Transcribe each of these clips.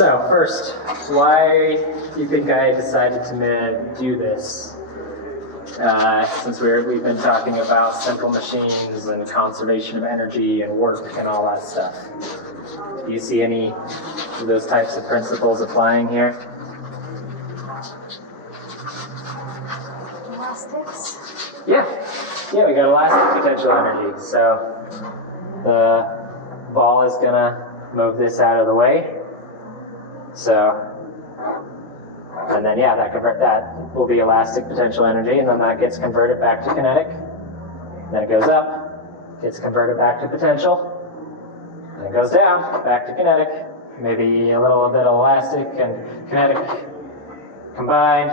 So first, why do you think I decided to do this? Since we've been talking about simple machines and conservation of energy and work and all that stuff. Do you see any of those types of principles applying here? Elastics? Yeah, we got elastic potential energy. So the ball is gonna move this out of the way. So, and then that will be elastic potential energy, and then that gets converted back to kinetic. Then it goes up, gets converted back to potential, and it goes down, back to kinetic. Maybe a little bit of elastic and kinetic combined.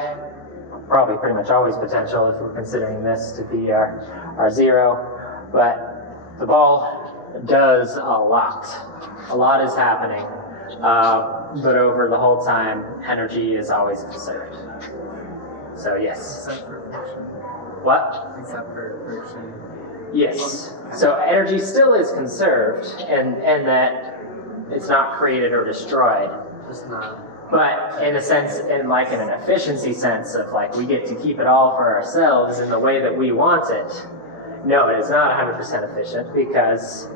Probably pretty much always potential if we're considering this to be our zero. But the ball does a lot. A lot is happening. But over the whole time, energy is always conserved. So yes. Except for friction. What? Except for friction. Yes. So energy still is conserved, and that it's not created or destroyed. Just not. But in a sense, in an efficiency sense of we get to keep it all for ourselves in the way that we want it. No, it is not 100% efficient because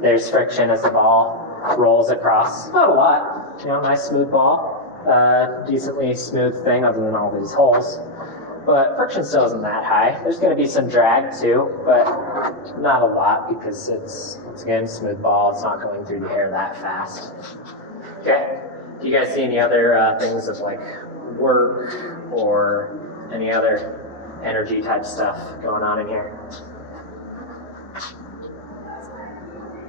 there's friction as the ball rolls across. Not a lot, nice smooth ball, decently smooth thing other than all these holes. But friction still isn't that high. There's going to be some drag too, but not a lot because it's again smooth ball. It's not going through the air that fast. Okay. Do you guys see any other things of work or any other energy type stuff going on in here?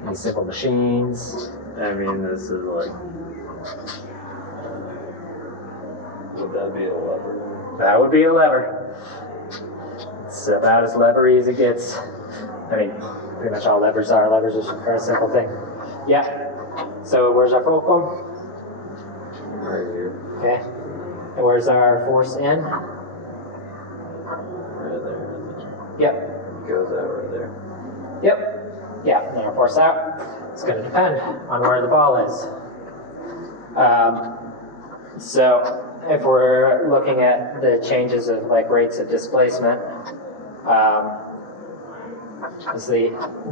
Any simple machines? I mean, this is would that be a lever? That would be a lever. It's about as levery as it gets. I mean, pretty much all levers are. Levers are a simple thing. Yeah. So where's our fulcrum? Right here. Okay. And where's our force in? Right there. Yep. It goes out right there. Yep. Yeah, and our force out. It's going to depend on where the ball is. So if we're looking at the changes of rates of displacement,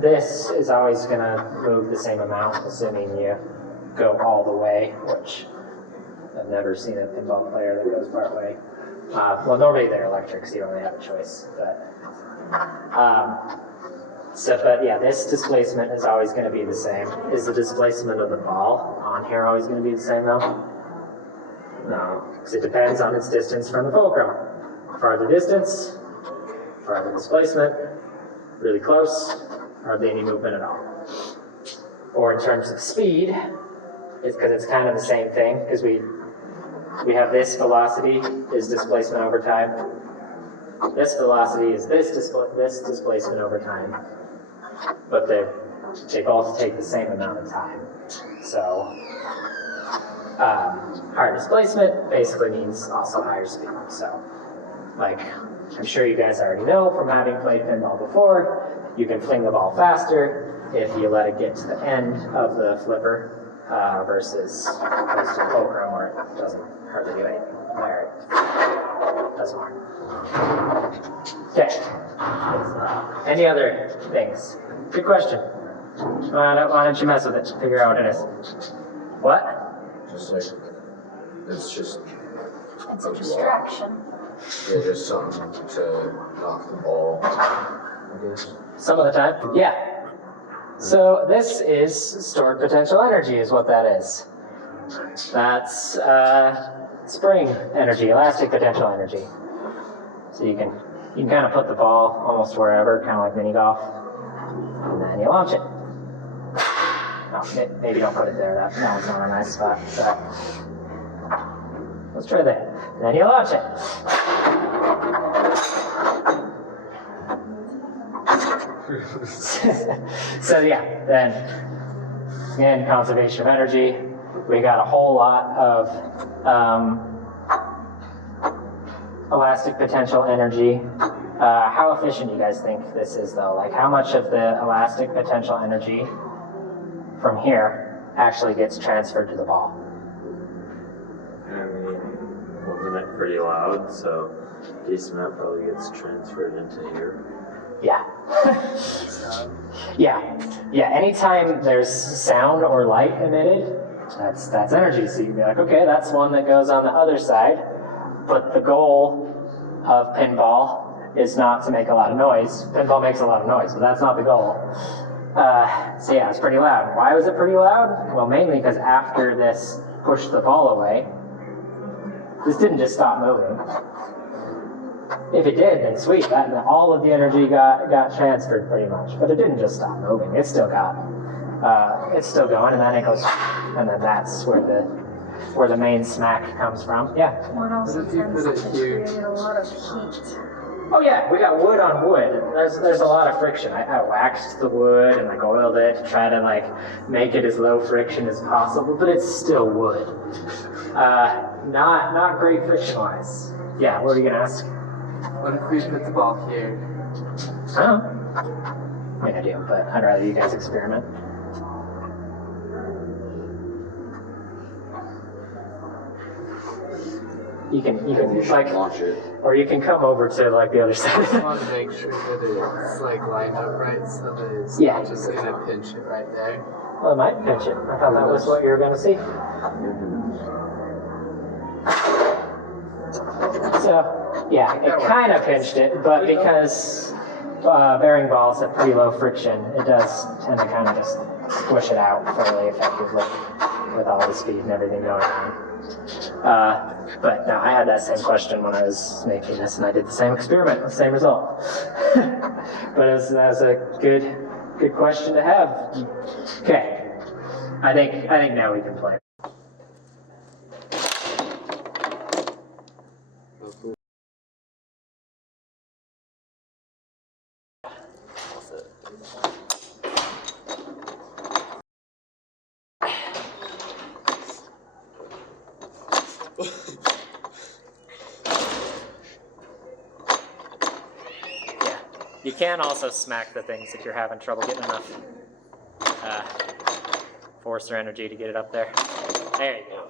this is always going to move the same amount, assuming you go all the way, which I've never seen a pinball player that goes part way. Well, normally they're electric, so you don't really have a choice. But yeah, this displacement is always going to be the same. Is the displacement of the ball on here always going to be the same though? No, because it depends on its distance from the fulcrum. Farther distance, farther displacement, really close, hardly any movement at all. Or in terms of speed, it's because it's kind of the same thing, because we have this velocity is displacement over time. This velocity is this displacement over time. But they both take the same amount of time. So higher displacement basically means also higher speed. So I'm sure you guys already know from having played pinball before, you can fling the ball faster if you let it get to the end of the flipper versus close to the fulcrum where it doesn't hardly do anything. There it doesn't work. Okay. Any other things? Good question. Why don't you mess with it? Figure out what it is. What? Just it's just. It's a distraction. Yeah, just something to knock the ball, I guess. Some of the time, yeah. So this is stored potential energy is what that is. That's spring energy, elastic potential energy. So you can kind of put the ball almost wherever, kind of like mini golf, and then you launch it. Oh, maybe don't put it there, that one's not a nice spot. But let's try that. And then you launch it. So yeah, then again, conservation of energy. We got a whole lot of elastic potential energy. How efficient do you guys think this is though? How much of the elastic potential energy from here actually gets transferred to the ball? wasn't it pretty loud? So decent amount probably gets transferred into here. Yeah. Yeah. Anytime there's sound or light emitted, that's energy. So you can be like, okay, that's one that goes on the other side. But the goal of pinball is not to make a lot of noise. Pinball makes a lot of noise, but that's not the goal. So yeah, it's pretty loud. Why was it pretty loud? Well, mainly because after this pushed the ball away, this didn't just stop moving. If it did, then sweet. All of the energy got transferred pretty much. But it didn't just stop moving. It's still it's still going, and then it goes, and then that's where the main smack comes from. Yeah. What also What if you tends put to it here? create a lot of heat. Oh yeah, we got wood on wood. There's a lot of friction. I waxed the wood and oiled it to try to make it as low friction as possible, but it's still wood. Not great friction wise. Yeah, what are you gonna ask? What if we put the ball here? I don't know. I mean, I do, but I'd rather you guys experiment. You can Launch it. or you can come over to the other I side. just want to make sure that it's lined up right, so that it's Yeah. not just gonna pinch it right there. Well, it might pinch it. I thought that was what you were gonna see. So, yeah, it kind of pinched it, but because bearing balls have pretty low friction, it does tend to kind of just squish it out fairly effectively with all the speed and everything going on. But no, I had that same question when I was making this, and I did the same experiment, the same result. But that was a good question to have. Okay, I think now we can play. You can also smack the things if you're having trouble getting enough force or energy to get it up there. There you go.